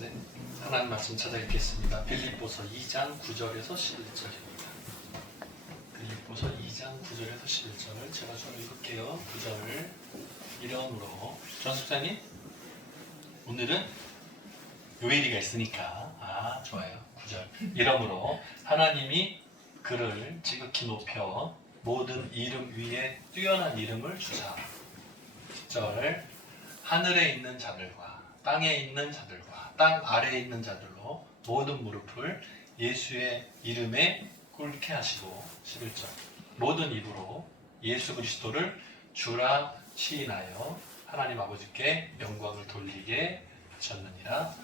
네, 하나님 말씀 찾아 읽겠습니다. 빌립보서 2장 9절에서 11절입니다. 빌립보서 2장 9절에서 11절을 제가 좀 읽을게요. 9절 이름으로 전숙사님 오늘은 요일이가 있으니까 좋아요. 9절 이름으로 하나님이 그를 지극히 높여 모든 이름 위에 뛰어난 이름을 주사. 10절 하늘에 있는 자들과 땅에 있는 자들과 땅 아래에 있는 자들로 모든 무릎을 예수의 이름에 꿇게 하시고 11절 모든 입으로 예수 그리스도를 주라 시인하여 하나님 아버지께 영광을 돌리게 하셨느니라.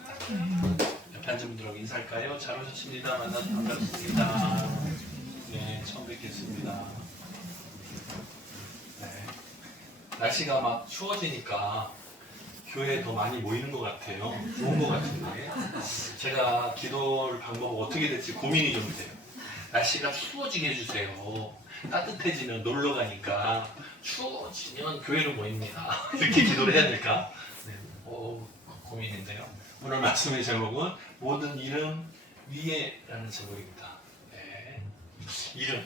옆에 앉은 분들하고 인사할까요? 잘 오셨습니다. 만나서 반갑습니다. 네, 처음 뵙겠습니다. 네, 날씨가 막 추워지니까 교회에 더 많이 모이는 것 같아요. 좋은 것 같은데 제가 기도를 방법 어떻게 될지 고민이 좀 돼요. 날씨가 추워지게 해주세요. 따뜻해지면 놀러 가니까 추워지면 교회로 모입니다. 이렇게 기도를 해야 될까? 네, 고민인데요. 오늘 말씀의 제목은 모든 이름 위에라는 제목입니다. 네.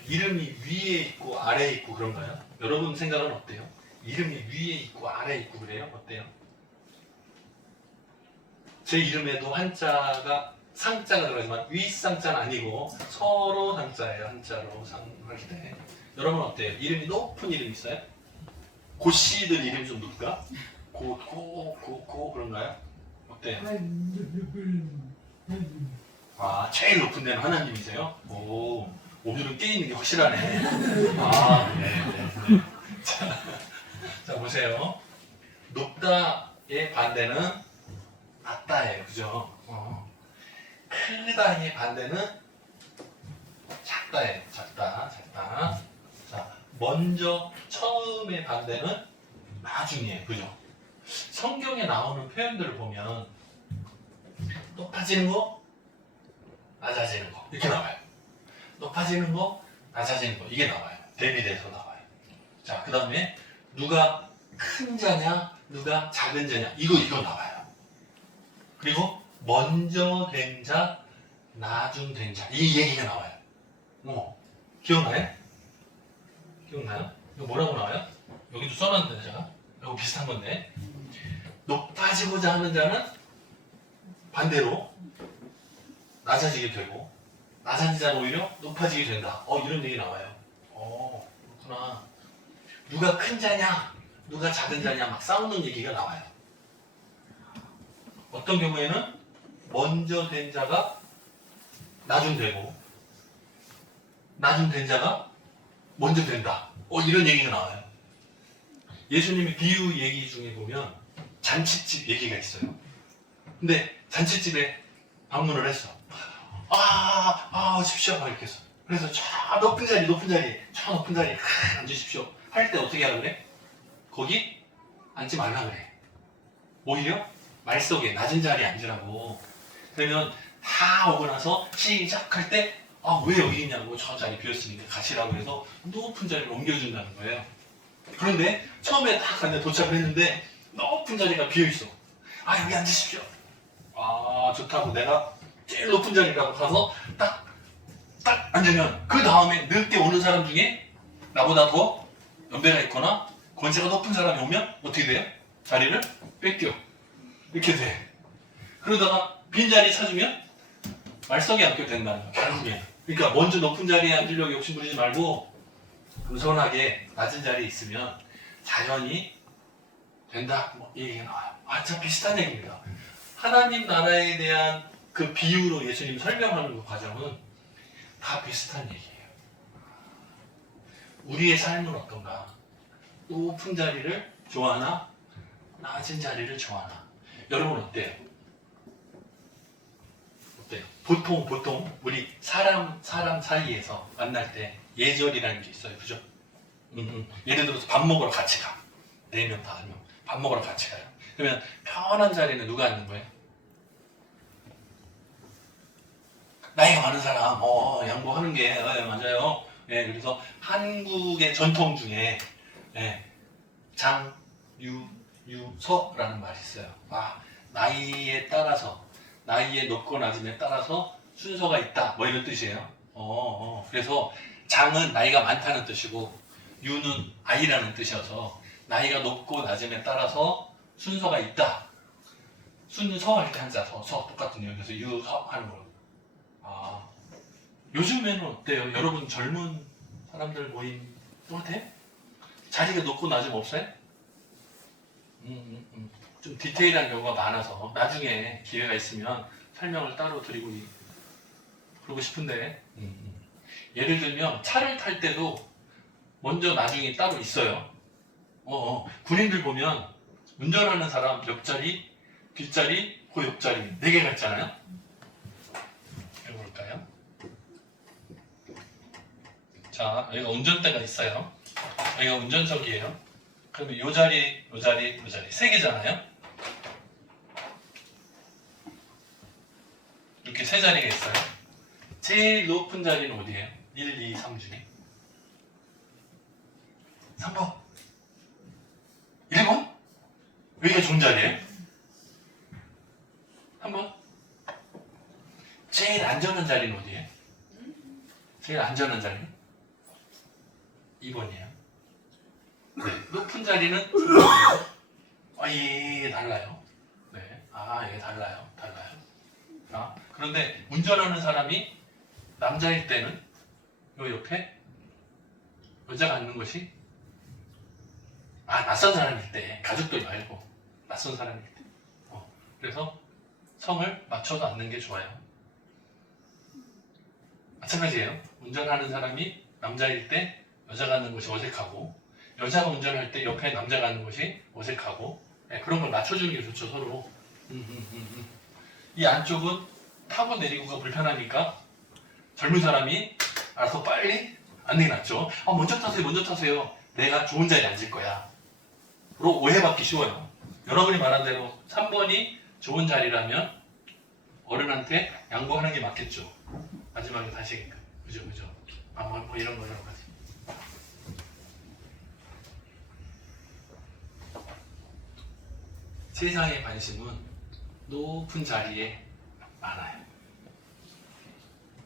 이름이 위에 있고 아래에 있고 그런가요? 여러분 생각은 어때요? 이름이 위에 있고 아래에 있고 그래요? 어때요? 제 이름에도 한자가 상자가 들어가지만 윗상자는 아니고 서로 상자예요. 한자로 상할 때. 여러분 어때요? 이름이 높은 이름 있어요? 고씨들 이름 좀 높을까? 고 그런가요? 어때요? 제일 높은 데는 하나님이세요? 오늘은 깨있는 게 확실하네. 네. 자, 보세요. 높다의 반대는 낮다예요. 그죠? 크다의 반대는 작다예요. 작다. 자, 먼저 처음의 반대는 나중이에요. 그죠? 성경에 나오는 표현들을 보면 높아지는 거, 낮아지는 거 이렇게 나와요. 높아지는 거, 낮아지는 거 이게 나와요. 대비돼서 나와요. 자, 그 다음에 누가 큰 자냐, 누가 작은 자냐 이거 나와요. 그리고 먼저 된 자, 나중 된 자 이 얘기가 나와요. 기억나요? 이거 뭐라고 나와요? 여기도 써놨는데 제가 이거 비슷한 건데 높아지고자 하는 자는 반대로 낮아지게 되고 낮아진 자는 오히려 높아지게 된다. 이런 얘기 나와요. 그렇구나. 누가 큰 자냐, 누가 작은 자냐 막 싸우는 얘기가 나와요. 어떤 경우에는 먼저 된 자가 나중 되고 나중 된 자가 먼저 된다. 이런 얘기가 나와요. 예수님의 비유 얘기 중에 보면 잔치집 얘기가 있어요. 근데 잔치집에 방문을 했어. 오십시오. 막 이렇게 했어. 그래서 저 높은 자리 앉으십시오. 할 때 어떻게 하라 그래? 거기 앉지 말라 그래. 오히려 말 속에 낮은 자리에 앉으라고. 그러면 다 오고 나서 시작할 때 왜 여기 있냐고 저 자리 비었으니까 가시라고 해서 높은 자리를 옮겨준다는 거예요. 그런데 처음에 딱 갔는데 도착을 했는데 높은 자리가 비어있어. 여기 앉으십시오. 좋다고 내가 제일 높은 자리라고 가서 딱 앉으면 그 다음에 늦게 오는 사람 중에 나보다 더 연배가 있거나 권세가 높은 사람이 오면 어떻게 돼요? 자리를 뺏겨. 이렇게 돼. 그러다가 빈자리 찾으면 말썽이 앉게 된다는 거야, 결국에. 그러니까 먼저 높은 자리에 앉으려고 욕심부리지 말고 겸손하게 낮은 자리에 있으면 자연히 된다. 이 얘기가 나와요. 참 비슷한 얘기입니다. 하나님 나라에 대한 그 비유로 예수님 설명하는 그 과정은 다 비슷한 얘기예요. 우리의 삶은 어떤가? 높은 자리를 좋아하나? 낮은 자리를 좋아하나? 여러분 어때요? 보통 우리 사람 사이에서 만날 때 예절이라는 게 있어요. 그죠? 예를 들어서 밥 먹으러 같이 가. 4명, 5명 밥 먹으러 같이 가요. 그러면 편한 자리는 누가 앉는 거예요? 나이가 많은 사람, 양보하는 게 맞아요. 그래서 한국의 전통 중에 장유서라는 말이 있어요. 나이에 따라서 나이의 높고 낮음에 따라서 순서가 있다. 뭐 이런 뜻이에요. 그래서 장은 나이가 많다는 뜻이고 유는 아이라는 뜻이어서 나이가 높고 낮음에 따라서 순서가 있다. 순서 할 때 한자 서 똑같은요. 그래서 유서 하는 거예요. 요즘에는 어때요? 여러분 젊은 사람들 모임 똑같아요? 자리가 높고 낮음 없어요? 좀 디테일한 경우가 많아서 나중에 기회가 있으면 설명을 따로 드리고 그러고 싶은데 예를 들면 차를 탈 때도 먼저 나중에 따로 있어요. 군인들 보면 운전하는 사람 옆자리, 뒷자리, 그 옆자리 4개가 있잖아요. 해볼까요? 자, 여기가 운전대가 있어요. 여기가 운전석이에요. 그러면 요 자리, 요 자리, 요 자리 3개잖아요. 이렇게 3자리가 있어요. 제일 높은 자리는 어디예요? 1, 2, 3 중에 3번 1번? 여기가 좋은 자리예요? 3번? 제일 안전한 자리는 어디예요? 제일 안전한 자리는? 2번이에요. 네. 높은 자리는 예, 달라요. 네. 예, 달라요. 그런데 운전하는 사람이 남자일 때는 요 옆에 여자가 앉는 것이 낯선 사람일 때, 가족들 말고 낯선 사람일 때. 그래서 성을 맞춰서 앉는 게 좋아요. 마찬가지예요. 운전하는 사람이 남자일 때 여자가 앉는 것이 어색하고 여자가 운전할 때 옆에 남자가 앉는 것이 어색하고 그런 걸 맞춰주는 게 좋죠, 서로. 이 안쪽은 타고 내리고가 불편하니까 젊은 사람이 알아서 빨리 앉는 게 낫죠. 먼저 타세요. 내가 좋은 자리에 앉을 거야. 로 오해받기 쉬워요. 여러분이 말한 대로 3번이 좋은 자리라면 어른한테 양보하는 게 맞겠죠. 마지막에 다시 그죠. 뭐 이런 거 여러 가지. 세상의 관심은 높은 자리에 많아요.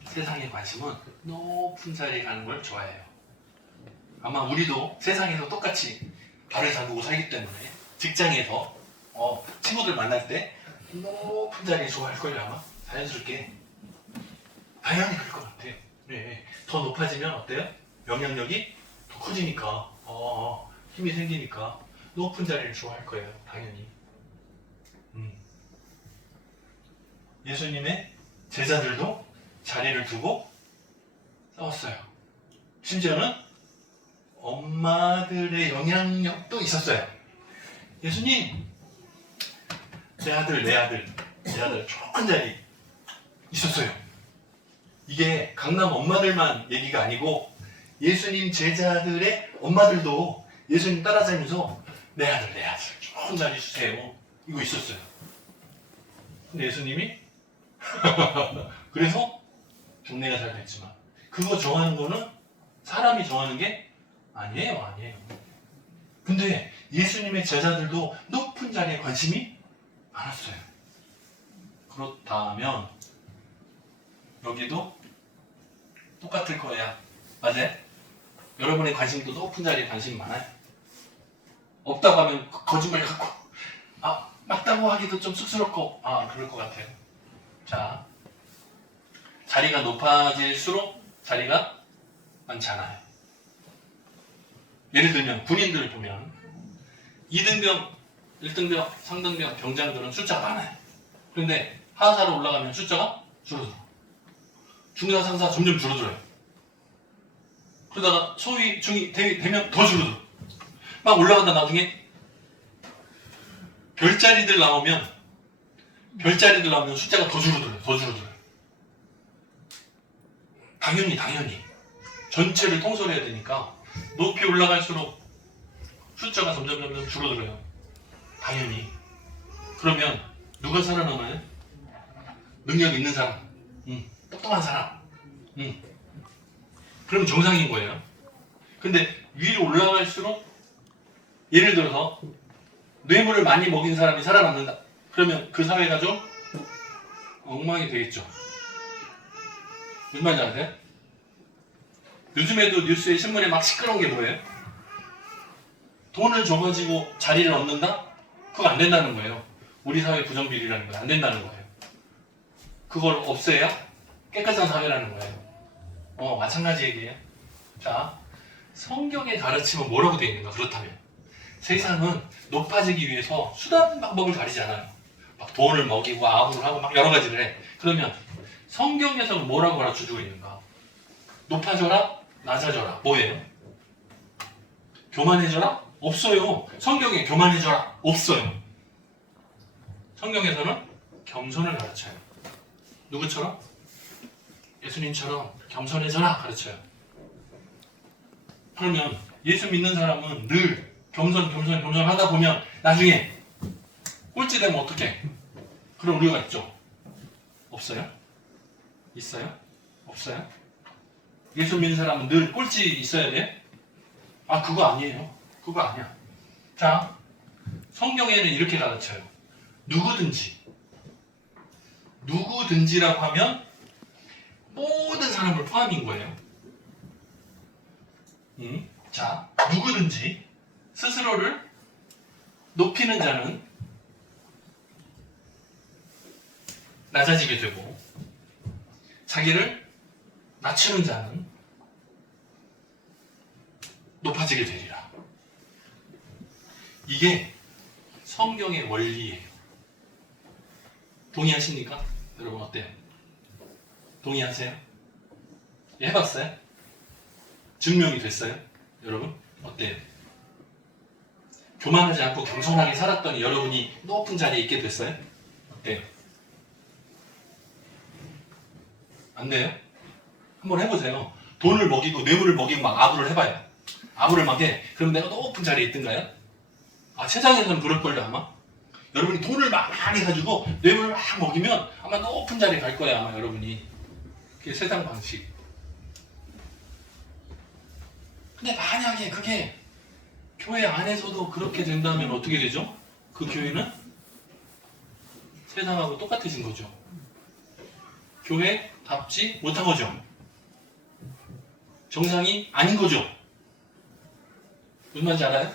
세상의 관심은 높은 자리에 가는 걸 좋아해요. 아마 우리도 세상에서 똑같이 발을 담그고 살기 때문에 직장에서 친구들 만날 때 높은 자리 좋아할 거예요. 아마 자연스럽게 당연히 그럴 것 같아요. 네. 더 높아지면 어때요? 영향력이 더 커지니까 힘이 생기니까 높은 자리를 좋아할 거예요. 당연히. 예수님의 제자들도 자리를 두고 싸웠어요. 심지어는 엄마들의 영향력도 있었어요. 예수님, 내 아들 좋은 자리 있었어요. 이게 강남 엄마들만 얘기가 아니고 예수님 제자들의 엄마들도 예수님 따라다니면서 내 아들 좋은 자리 주세요. 이거 있었어요. 근데 예수님이 그래서 종례가 잘 됐지만 그거 정하는 거는 사람이 정하는 게 아니에요. 근데 예수님의 제자들도 높은 자리에 관심이 많았어요. 그렇다면 여기도 똑같을 거야. 맞아요? 여러분의 관심도 높은 자리에 관심이 많아요? 없다고 하면 거짓말 갖고 맞다고 하기도 좀 쑥스럽고 그럴 것 같아요. 자, 자리가 높아질수록 자리가 많잖아요. 예를 들면 군인들을 보면 2등병, 1등병, 3등병, 병장들은 숫자가 많아요. 그런데 하사로 올라가면 숫자가 줄어들어. 중사, 상사 점점 줄어들어요. 그러다가 소위, 중위, 대위 되면 더 줄어들어. 막 올라간다 나중에 별자리들 나오면 숫자가 더 줄어들어요. 당연히 전체를 통솔해야 되니까 높이 올라갈수록 숫자가 점점 줄어들어요. 당연히. 그러면 누가 살아남아요? 능력 있는 사람, 똑똑한 사람. 그럼 정상인 거예요. 근데 위로 올라갈수록 예를 들어서 뇌물을 많이 먹인 사람이 살아남는다. 그러면 그 사회가 좀 엉망이 되겠죠. 무슨 말인지 아세요? 요즘에도 뉴스에 신문에 막 시끄러운 게 뭐예요? 돈을 줘가지고 자리를 얻는다? 그거 안 된다는 거예요. 우리 사회 부정비리라는 건 안 된다는 거예요. 그걸 없애야 깨끗한 사회라는 거예요. 마찬가지 얘기예요. 자, 성경의 가르침은 뭐라고 되어 있는가? 그렇다면 세상은 높아지기 위해서 수단 방법을 가리지 않아요. 막 돈을 먹이고 아부를 하고 막 여러 가지를 해. 그러면 성경에서는 뭐라고 가르쳐주고 있는가? 높아져라? 낮아져라. 뭐예요? 교만해져라? 없어요. 성경에 교만해져라? 없어요. 성경에서는 겸손을 가르쳐요. 누구처럼? 예수님처럼 겸손해져라 가르쳐요. 그러면 예수 믿는 사람은 늘 겸손 하다 보면 나중에 꼴찌 되면 어떡해? 그런 우려가 있죠? 없어요? 있어요? 없어요? 예수 믿는 사람은 늘 꼴찌 있어야 돼? 아, 그거 아니에요. 그거 아니야. 자, 성경에는 이렇게 가르쳐요. 누구든지라고 하면 모든 사람을 포함인 거예요. 자, 누구든지 스스로를 높이는 자는 낮아지게 되고 자기를 낮추는 자는 높아지게 되리라. 이게 성경의 원리예요. 동의하십니까? 여러분 어때요? 동의하세요? 예, 해봤어요? 증명이 됐어요? 여러분 어때요? 교만하지 않고 겸손하게 살았더니 여러분이 높은 자리에 있게 됐어요? 어때요? 안 돼요? 한번 해보세요. 돈을 먹이고 뇌물을 먹이고 막 아부를 해봐요. 아부를 막 해. 그럼 내가 높은 자리에 있던가요? 아, 세상에서는 그럴걸요 아마? 여러분이 돈을 많이 가지고 뇌물을 막 먹이면 아마 높은 자리에 갈 거예요 아마 여러분이. 그게 세상 방식. 근데 만약에 그게 교회 안에서도 그렇게 된다면 어떻게 되죠? 그 교회는 세상하고 똑같아진 거죠. 교회답지 못한 거죠. 정상이 아닌 거죠. 무슨 말인지 알아요?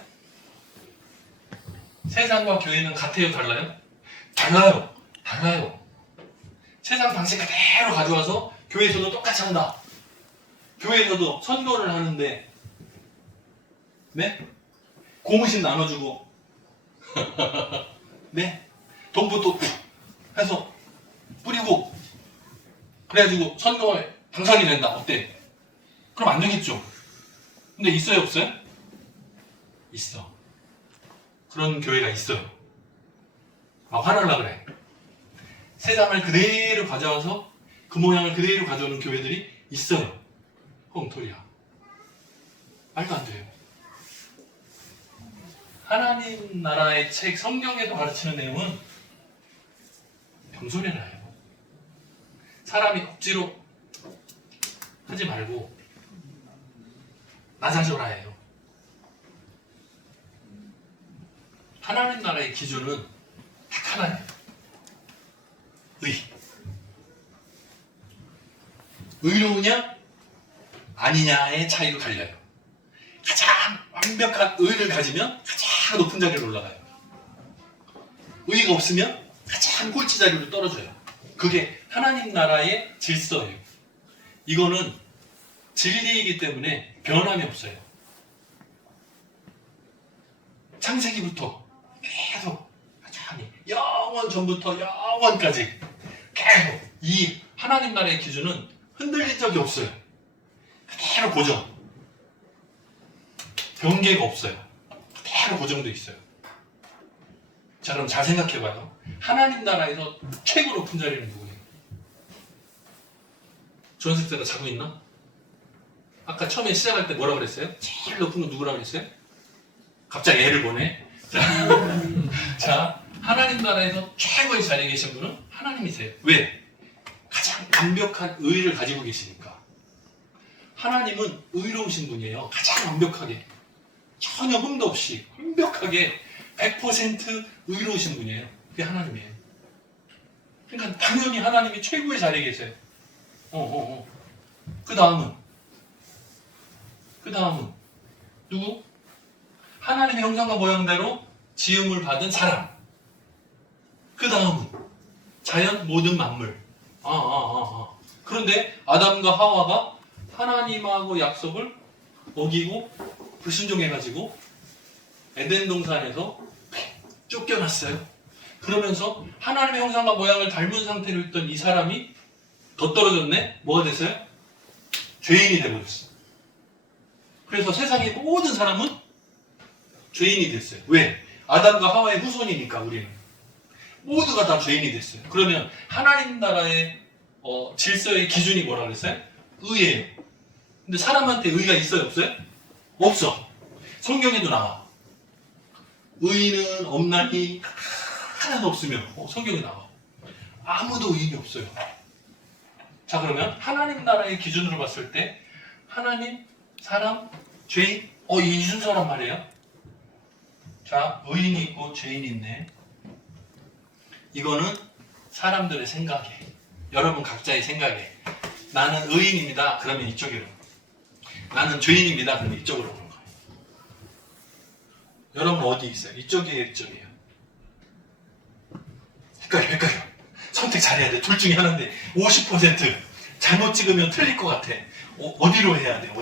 세상과 교회는 같아요? 달라요? 달라요. 세상 방식 그대로 가져와서 교회에서도 똑같이 한다. 교회에서도 선거를 하는데 네? 고무신 나눠주고 네? 돈부터 해서 뿌리고 그래가지고 선거에 당선이 된다. 어때? 그럼 안 되겠죠? 근데 있어요 없어요? 있어. 그런 교회가 있어요. 막 화날라 그래. 세상을 그대로 가져와서 그 모양을 그대로 가져오는 교회들이 있어요. 엉터리야. 말도 안 돼요. 하나님 나라의 책 성경에도 가르치는 내용은 겸손해라 해요. 사람이 억지로 하지 말고 낮아져라 해요. 하나님 나라의 기준은 딱 하나예요. 의로우냐 아니냐의 차이로 갈려요. 가장 완벽한 의를 가지면 가장 높은 자리로 올라가요. 의가 없으면 가장 꼴찌 자리로 떨어져요. 그게 하나님 나라의 질서예요. 이거는 진리이기 때문에 변함이 없어요. 창세기부터 계속 영원 전부터 영원까지 계속 이 하나님 나라의 기준은 흔들린 적이 없어요. 그대로 고정. 변개가 없어요. 그대로 고정돼 있어요. 자, 그럼 잘 생각해봐요. 하나님 나라에서 최고 높은 자리는 누구예요? 조연습자가 자고 있나? 아까 처음에 시작할 때 뭐라고 그랬어요? 제일 높은 건 누구라고 그랬어요? 갑자기 애를 보내. 자, 하나님 나라에서 최고의 자리에 계신 분은 하나님이세요. 왜? 가장 완벽한 의를 가지고 계시니까. 하나님은 의로우신 분이에요. 가장 완벽하게. 전혀 흠도 없이 완벽하게 100% 의로우신 분이에요. 그게 하나님이에요. 그러니까 당연히 하나님이 최고의 자리에 계세요. 그 다음은 누구? 하나님의 형상과 모양대로 지음을 받은 사람. 그 다음은 자연 모든 만물. 그런데 아담과 하와가 하나님하고 약속을 어기고 불순종해가지고 에덴 동산에서 쫓겨났어요. 그러면서 하나님의 형상과 모양을 닮은 상태로 있던 이 사람이 더 떨어졌네? 뭐가 됐어요? 죄인이 되어버렸어. 그래서 세상의 모든 사람은 죄인이 됐어요. 왜? 아담과 하와의 후손이니까 우리는. 모두가 다 죄인이 됐어요. 그러면 하나님 나라의 질서의 기준이 뭐라 그랬어요? 의예요. 근데 사람한테 의가 있어요? 없어요? 없어. 성경에도 나와. 의인은 없나니 하나도 없으면 성경에 나와. 아무도 의인이 없어요. 자, 그러면 하나님 나라의 기준으로 봤을 때 하나님, 사람, 죄인, 이 순서란 말이에요. 자, 의인이 있고 죄인이 있네. 이거는 사람들의 생각에, 여러분 각자의 생각에, 나는 의인입니다. 그러면 이쪽으로. 나는 죄인입니다. 그러면 이쪽으로 오는 거예요. 여러분 어디 있어요? 이쪽이에요, 이쪽이에요? 헷갈려. 선택 잘해야 돼. 둘 중에 하나인데 50% 잘못 찍으면 틀릴 것 같아. 어디로 해야 돼?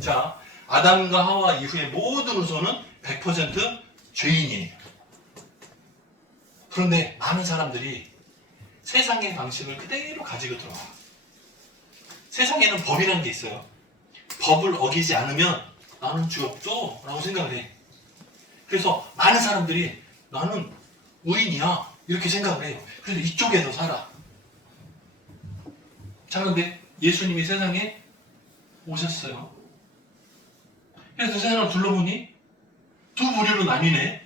자, 아담과 하와 이후의 모든 후손은 100% 죄인이에요. 그런데 많은 사람들이 세상의 방식을 그대로 가지고 들어와. 세상에는 법이라는 게 있어요. 법을 어기지 않으면 나는 죄 없어 라고 생각을 해. 그래서 많은 사람들이 나는 의인이야 이렇게 생각을 해요. 그래서 이쪽에서 살아. 자, 그런데 예수님이 세상에 오셨어요. 그래서 세상을 둘러보니 두 부류로 나뉘네.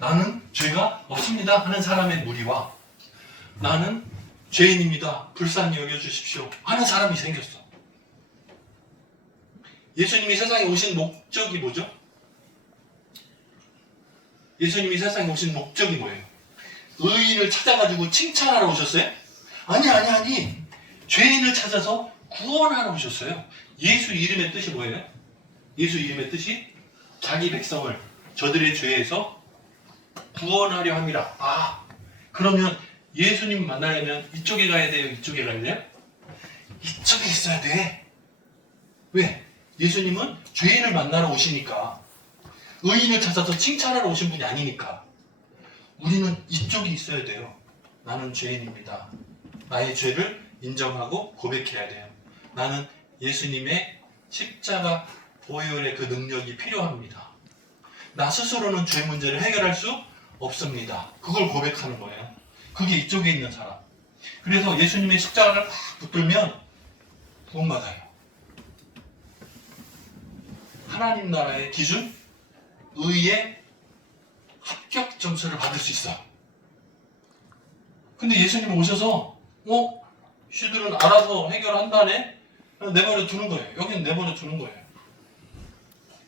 나는 죄가 없습니다 하는 사람의 무리와 나는 죄인입니다, 불쌍히 여겨주십시오 하는 사람이 생겼어. 예수님이 세상에 오신 목적이 뭐죠? 예수님이 세상에 오신 목적이 뭐예요? 의인을 찾아가지고 칭찬하러 오셨어요? 아니. 죄인을 찾아서 구원하러 오셨어요. 예수 이름의 뜻이 뭐예요? 예수 이름의 뜻이 자기 백성을 저들의 죄에서 구원하려 함이라. 그러면 예수님 만나려면 이쪽에 가야 돼요? 이쪽에 가야 돼요? 이쪽에 있어야 돼. 왜? 예수님은 죄인을 만나러 오시니까, 의인을 찾아서 칭찬하러 오신 분이 아니니까 우리는 이쪽에 있어야 돼요. 나는 죄인입니다. 나의 죄를 인정하고 고백해야 돼요. 나는 예수님의 십자가 보혈의 그 능력이 필요합니다. 나 스스로는 죄 문제를 해결할 수 없습니다. 그걸 고백하는 거예요. 그게 이쪽에 있는 사람. 그래서 예수님의 십자가를 붙들면 구원받아요. 하나님 나라의 기준, 의의 합격 점수를 받을 수 있어. 근데 예수님 오셔서 슈들은 알아서 해결한다네? 내버려 두는 거예요. 여기는 내버려 두는 거예요.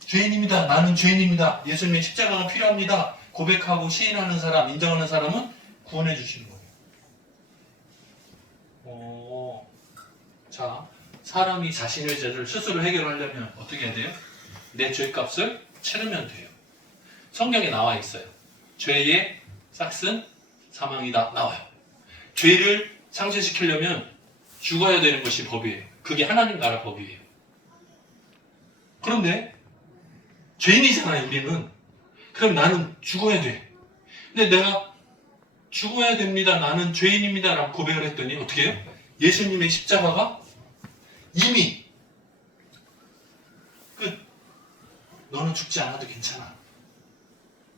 죄인입니다. 나는 죄인입니다. 예수님의 십자가가 필요합니다. 고백하고 시인하는 사람, 인정하는 사람은 구원해 주시는 거예요. 자, 사람이 자신의 죄를 스스로 해결하려면 어떻게 해야 돼요? 내 죄값을 치르면 돼요. 성경에 나와 있어요. 죄의 싹은 사망이다 나와요. 죄를 상쇄시키려면 죽어야 되는 것이 법이에요. 그게 하나님 나라 법이에요. 그런데 죄인이잖아요, 우리는. 그럼 나는 죽어야 돼. 근데 내가 죽어야 됩니다, 나는 죄인입니다 라고 고백을 했더니 어떻게 해요? 예수님의 십자가가 이미 끝. 너는 죽지 않아도 괜찮아.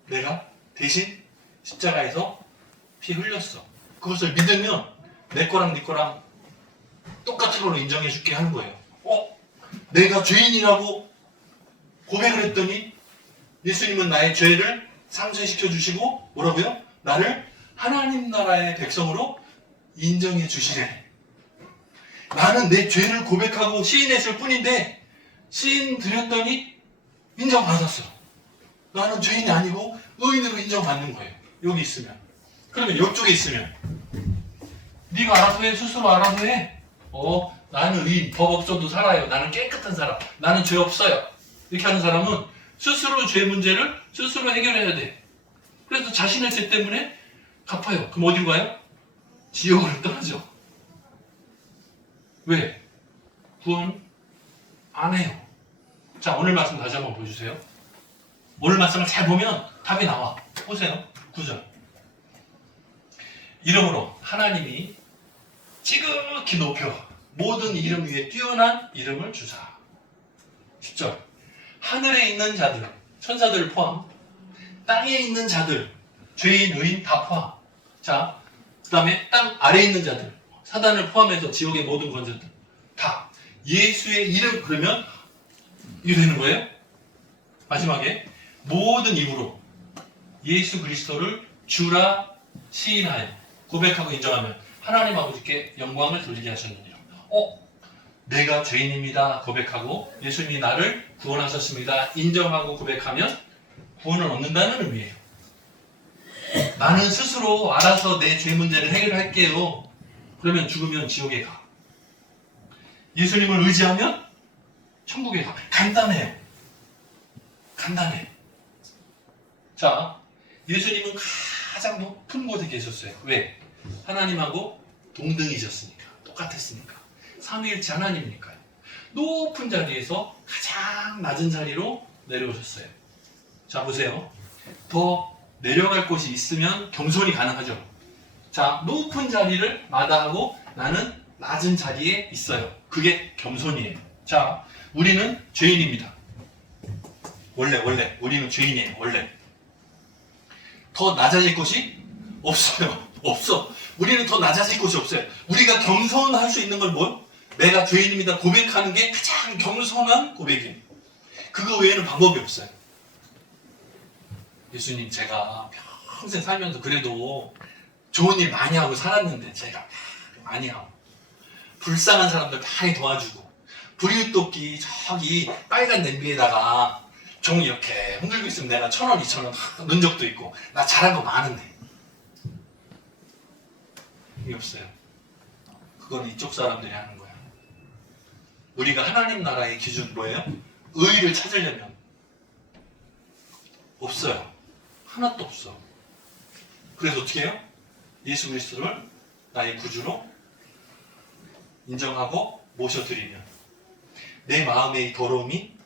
내가 대신 십자가에서 피 흘렸어. 그것을 믿으면 내 거랑 네 거랑 똑같은 걸로 인정해 줄게 하는 거예요. 내가 죄인이라고 고백을 했더니 예수님은 나의 죄를 상쇄시켜 주시고 뭐라고요? 나를 하나님 나라의 백성으로 인정해 주시래. 나는 내 죄를 고백하고 시인했을 뿐인데 시인 드렸더니 인정받았어. 나는 죄인이 아니고 의인으로 인정받는 거예요. 여기 있으면. 그러면 이쪽에 있으면 네가 알아서 해. 스스로 알아서 해. 나는 의인, 법 없어도 살아요. 나는 깨끗한 사람. 나는 죄 없어요. 이렇게 하는 사람은 스스로 죄 문제를 스스로 해결해야 돼. 그래서 자신의 죄 때문에 갚아요. 그럼 어디로 가요? 지옥으로 떠나죠. 왜? 구원 안 해요. 자, 오늘 말씀 다시 한번 보여주세요. 오늘 말씀을 잘 보면 답이 나와. 보세요. 9절. 이름으로 하나님이 지극히 높여 모든 이름 위에 뛰어난 이름을 주사. 10절. 하늘에 있는 자들, 천사들 포함, 땅에 있는 자들, 죄인, 의인 다 포함. 자, 그 다음에 땅 아래에 있는 자들, 사단을 포함해서 지옥의 모든 권세들 다 예수의 이름. 그러면 이게 되는 거예요. 마지막에 모든 입으로 예수 그리스도를 주라 시인하여 고백하고 인정하면 하나님 아버지께 영광을 돌리게 하셨느니라. 내가 죄인입니다 고백하고 예수님이 나를 구원하셨습니다 인정하고 고백하면 구원을 얻는다는 의미예요. 나는 스스로 알아서 내 죄 문제를 해결할게요. 그러면 죽으면 지옥에 가. 예수님을 의지하면 천국에 가. 간단해요. 간단해. 자, 예수님은 가장 높은 곳에 계셨어요. 왜? 하나님하고 동등이셨으니까. 똑같았으니까. 삼위일체 하나님이니까요. 높은 자리에서 가장 낮은 자리로 내려오셨어요. 자, 보세요. 더 내려갈 곳이 있으면 겸손이 가능하죠. 자, 높은 자리를 마다하고 나는 낮은 자리에 있어요. 그게 겸손이에요. 자, 우리는 죄인입니다. 원래 우리는 죄인이에요. 원래 더 낮아질 곳이 없어요. 없어. 우리는 더 낮아질 곳이 없어요. 우리가 겸손할 수 있는 건 뭘? 내가 죄인입니다 고백하는 게 가장 겸손한 고백이에요. 그거 외에는 방법이 없어요. 예수님, 제가 평생 살면서 그래도 좋은 일 많이 하고 살았는데 제가 많이 하고 불쌍한 사람들 많이 도와주고 부리웃돕기 저기 빨간 냄비에다가 종이 이렇게 흔들고 있으면 내가 1,000원, 2,000원 넣은 적도 있고 나 잘한 거 많은데 그게 없어요. 그건 이쪽 사람들이 하는 거야. 우리가 하나님 나라의 기준 뭐예요? 의의를 찾으려면 없어요. 하나도 없어. 그래서 어떻게 해요? 예수 그리스도를 나의 구주로 인정하고 모셔드리면 내 마음의 더러움이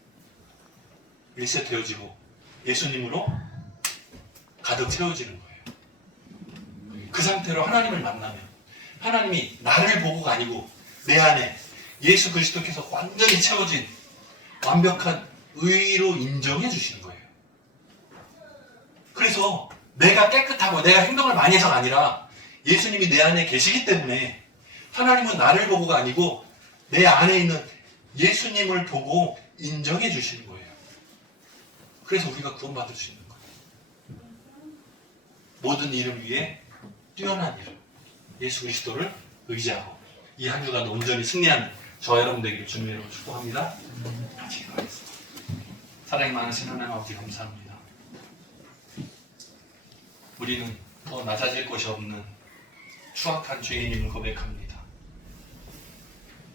리셋되어지고 예수님으로 가득 채워지는 거예요. 그 상태로 하나님을 만나면 하나님이 나를 보고가 아니고 내 안에 예수 그리스도께서 완전히 채워진 완벽한 의로 인정해 주시는 거예요. 그래서 내가 깨끗하고 내가 행동을 많이 해서가 아니라 예수님이 내 안에 계시기 때문에 하나님은 나를 보고가 아니고 내 안에 있는 예수님을 보고 인정해 주시는 거예요. 그래서 우리가 구원받을 수 있는 거예요. 모든 이름 위에 뛰어난 이름 예수 그리스도를 의지하고 이 한 주간 온전히 승리하는 저와 여러분 되기를 주님으로 축복합니다. 같이 기도하겠습니다. 사랑이 많으신 하나님 아버지 감사합니다. 우리는 더 낮아질 곳이 없는 추악한 죄인임을 고백합니다.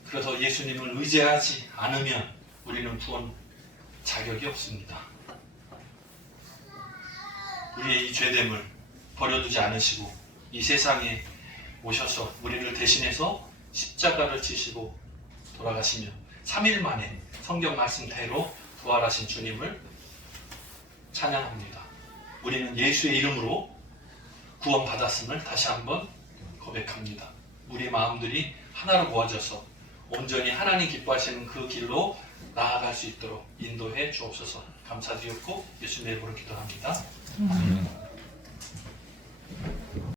그래서 예수님을 의지하지 않으면 우리는 구원 자격이 없습니다. 우리의 이 죄됨을 버려두지 않으시고 이 세상에 오셔서 우리를 대신해서 십자가를 지시고 돌아가시며 3일 만에 성경 말씀대로 부활하신 주님을 찬양합니다. 우리는 예수의 이름으로 구원받았음을 다시 한번 고백합니다. 우리 마음들이 하나로 모아져서 온전히 하나님 기뻐하시는 그 길로 나아갈 수 있도록 인도해 주옵소서. 감사드렸고 예수님의 이름으로 기도합니다.